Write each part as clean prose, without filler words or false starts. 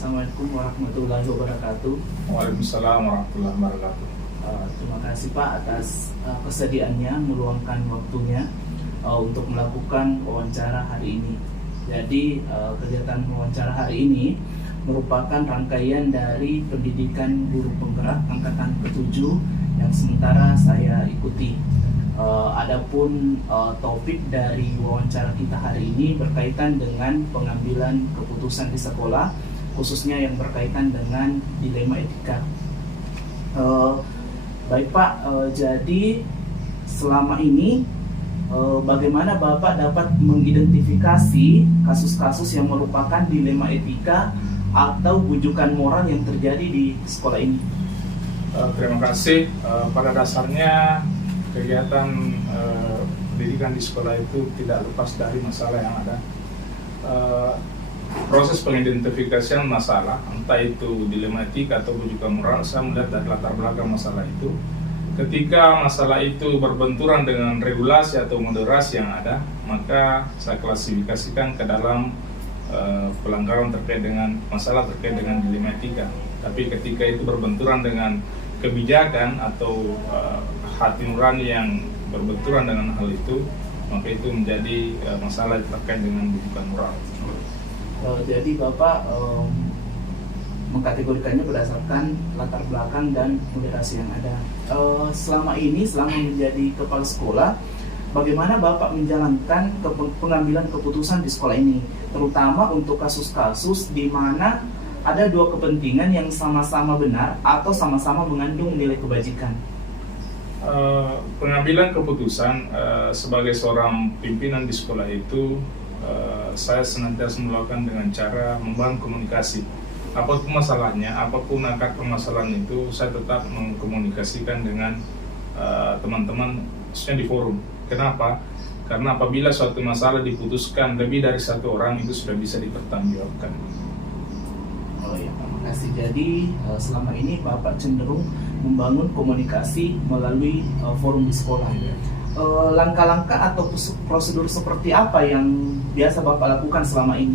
Assalamualaikum warahmatullahi wabarakatuh. Waalaikumsalam warahmatullahi wabarakatuh. Terima kasih Pak atas kesediaannya meluangkan waktunya untuk melakukan wawancara hari ini. Jadi kegiatan wawancara hari ini merupakan rangkaian dari pendidikan guru penggerak angkatan ke-7 yang sementara saya ikuti. Adapun topik dari wawancara kita hari ini berkaitan dengan pengambilan keputusan di sekolah, khususnya yang berkaitan dengan dilema etika. Baik Pak, jadi selama ini bagaimana Bapak dapat mengidentifikasi kasus-kasus yang merupakan dilema etika atau bujukan moral yang terjadi di sekolah ini? Terima kasih. Pada dasarnya kegiatan pendidikan di sekolah itu tidak lepas dari masalah yang ada. Proses pengidentifikasian masalah, entah itu dilema etika atau bujukan moral, saya melihat dari latar belakang masalah itu. Ketika masalah itu berbenturan dengan regulasi atau moderasi yang ada, maka saya klasifikasikan ke dalam pelanggaran terkait dengan masalah terkait dengan dilema etika. Tapi ketika itu berbenturan dengan kebijakan atau hati nurani yang berbenturan dengan hal itu, maka itu menjadi masalah terkait dengan bujukan moral. Jadi Bapak mengkategorikannya berdasarkan latar belakang dan moderasi yang ada. Selama menjadi kepala sekolah, bagaimana Bapak menjalankan pengambilan keputusan di sekolah ini, terutama untuk kasus-kasus di mana ada dua kepentingan yang sama-sama benar atau sama-sama mengandung nilai kebajikan? Pengambilan keputusan sebagai seorang pimpinan di sekolah itu, saya senantiasa melakukan dengan cara membangun komunikasi. Apapun masalahnya, apapun akar permasalahan itu, saya tetap mengkomunikasikan dengan teman-teman, khususnya di forum. Kenapa? Karena apabila suatu masalah diputuskan lebih dari satu orang, itu sudah bisa dipertanggungjawabkan. Oh ya, terima kasih. Jadi selama ini Bapak cenderung membangun komunikasi melalui forum di sekolah. Langkah-langkah atau prosedur seperti apa yang biasa Bapak lakukan selama ini?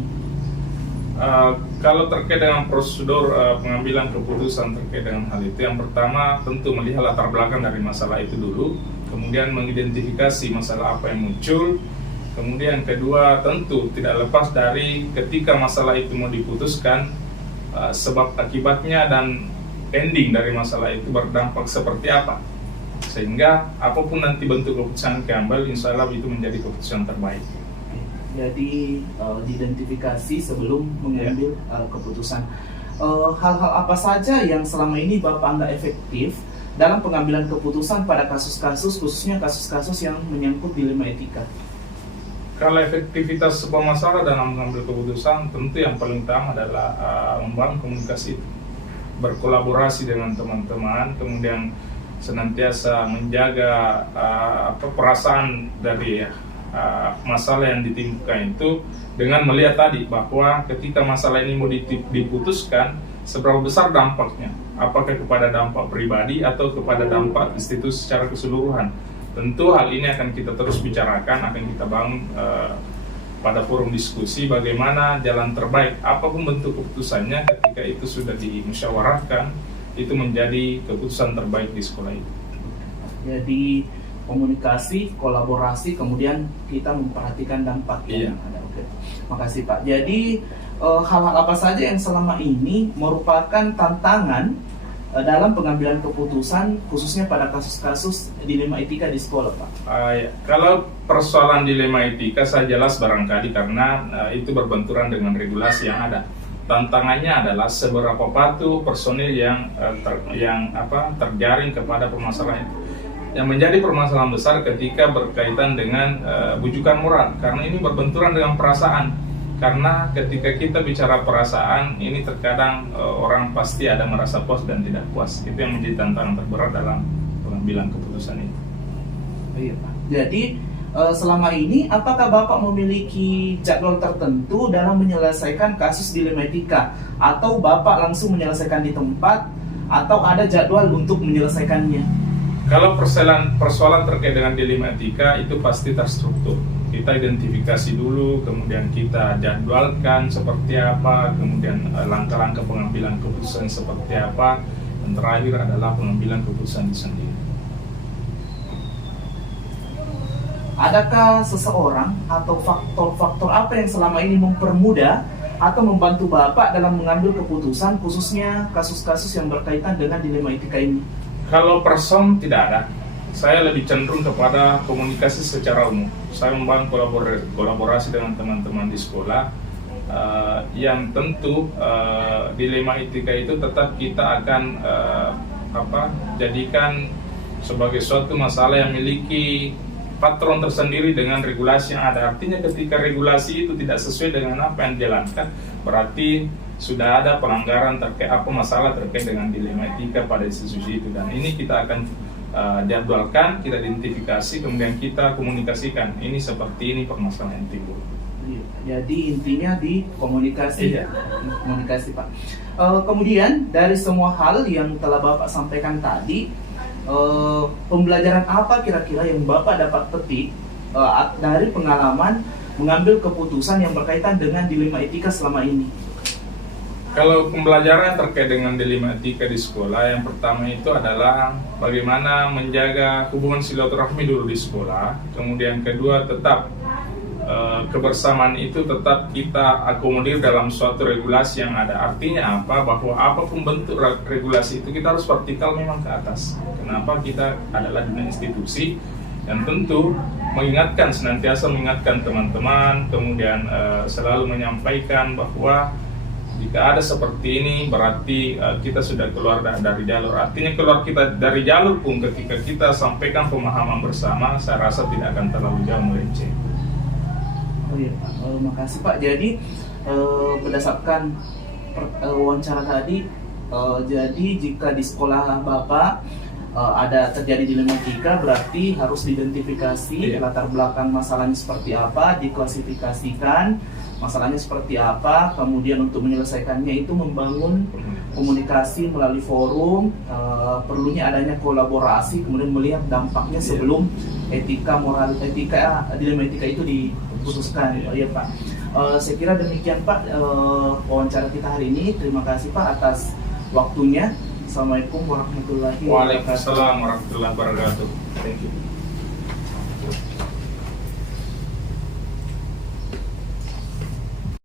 Kalau terkait dengan prosedur pengambilan keputusan terkait dengan hal itu, yang pertama tentu melihat latar belakang dari masalah itu dulu, kemudian mengidentifikasi masalah apa yang muncul, kemudian kedua tentu tidak lepas dari ketika masalah itu mau diputuskan, sebab akibatnya dan ending dari masalah itu berdampak seperti apa, sehingga apapun nanti bentuk keputusan yang diambil, insya Allah itu menjadi keputusan terbaik. Jadi diidentifikasi sebelum mengambil keputusan. Hal-hal apa saja yang selama ini Bapak anggap efektif dalam pengambilan keputusan pada kasus-kasus, khususnya kasus-kasus yang menyangkut dilema etika? Kalau efektivitas sebuah masalah dalam mengambil keputusan, tentu yang paling utama adalah membangun komunikasi, berkolaborasi dengan teman-teman, kemudian senantiasa menjaga perasaan dari masalah yang ditimbulkan itu dengan melihat tadi bahwa ketika masalah ini mau diputuskan, seberapa besar dampaknya, apakah kepada dampak pribadi atau kepada dampak institusi secara keseluruhan. Tentu hal ini akan kita terus bicarakan, akan kita bangun pada forum diskusi bagaimana jalan terbaik, apapun bentuk keputusannya, ketika itu sudah dimusyawarahkan, itu menjadi keputusan terbaik di sekolah itu. Jadi komunikasi, kolaborasi, kemudian kita memperhatikan dampak yang ada. Oke, makasih Pak. Jadi hal-hal apa saja yang selama ini merupakan tantangan dalam pengambilan keputusan, khususnya pada kasus-kasus dilema etika di sekolah, Pak? Kalau persoalan dilema etika, saya jelas barangkali karena itu berbenturan dengan regulasi yang ada. Tantangannya adalah seberapa patuh personil yang terjaring kepada permasalahan itu. Yang menjadi permasalahan besar ketika berkaitan dengan bujukan moral, karena ini berbenturan dengan perasaan. Karena ketika kita bicara perasaan, ini terkadang orang pasti ada merasa puas dan tidak puas. Itu yang menjadi tantangan terberat dalam pengambilan keputusan itu. Iya Pak. Jadi selama ini apakah Bapak memiliki jadwal tertentu dalam menyelesaikan kasus dilema etika, atau Bapak langsung menyelesaikan di tempat, atau ada jadwal untuk menyelesaikannya? Kalau persoalan terkait dengan dilema etika itu pasti terstruktur. Kita identifikasi dulu, kemudian kita jadwalkan seperti apa, kemudian langkah-langkah pengambilan keputusan seperti apa, dan terakhir adalah pengambilan keputusan itu sendiri. Adakah seseorang atau faktor-faktor apa yang selama ini mempermudah atau membantu Bapak dalam mengambil keputusan, khususnya kasus-kasus yang berkaitan dengan dilema etika ini? Kalau person tidak ada. Saya lebih cenderung kepada komunikasi secara umum. Saya membangun kolaborasi dengan teman-teman di sekolah, yang tentu dilema etika itu tetap kita akan jadikan sebagai suatu masalah yang memiliki patron tersendiri dengan regulasi yang ada. Artinya ketika regulasi itu tidak sesuai dengan apa yang dijalankan, berarti sudah ada pelanggaran terkait masalah terkait dengan dilema etika pada institusi itu, dan ini kita akan jadwalkan, kita identifikasi, kemudian kita komunikasikan. Ini seperti ini permasalahan yang timbul. Jadi intinya di komunikasi. Iya. Komunikasi, Pak. Kemudian dari semua hal yang telah Bapak sampaikan tadi, pembelajaran apa kira-kira yang Bapak dapat petik dari pengalaman mengambil keputusan yang berkaitan dengan dilema etika selama ini? Kalau pembelajaran terkait dengan dilema etika di sekolah, yang pertama itu adalah bagaimana menjaga hubungan silaturahmi dulu di sekolah. Kemudian kedua, tetap kebersamaan itu tetap kita akomodir dalam suatu regulasi yang ada. Artinya apa? Bahwa apapun bentuk regulasi itu kita harus vertikal memang ke atas. Kenapa? Kita adalah dunia institusi, dan tentu senantiasa mengingatkan teman-teman, kemudian selalu menyampaikan bahwa jika ada seperti ini berarti kita sudah keluar dari jalur. Artinya keluar kita dari jalur pun ketika kita sampaikan pemahaman bersama, saya rasa tidak akan terlalu jauh melenceng. Oh iya, Pak. Makasih, Pak. Jadi berdasarkan wawancara tadi, jadi jika di sekolah Bapak ada terjadi dilema etika, berarti harus diidentifikasi latar belakang masalahnya seperti apa, diklasifikasikan masalahnya seperti apa, kemudian untuk menyelesaikannya itu membangun komunikasi melalui forum, perlunya adanya kolaborasi, kemudian melihat dampaknya sebelum dilema etika itu diputuskan. Oh iya, Pak. Saya kira demikian, Pak, wawancara kita hari ini. Terima kasih, Pak, atas waktunya. Assalamualaikum warahmatullahi wabarakatuh. Waalaikumsalam warahmatullahi wabarakatuh. Thank you.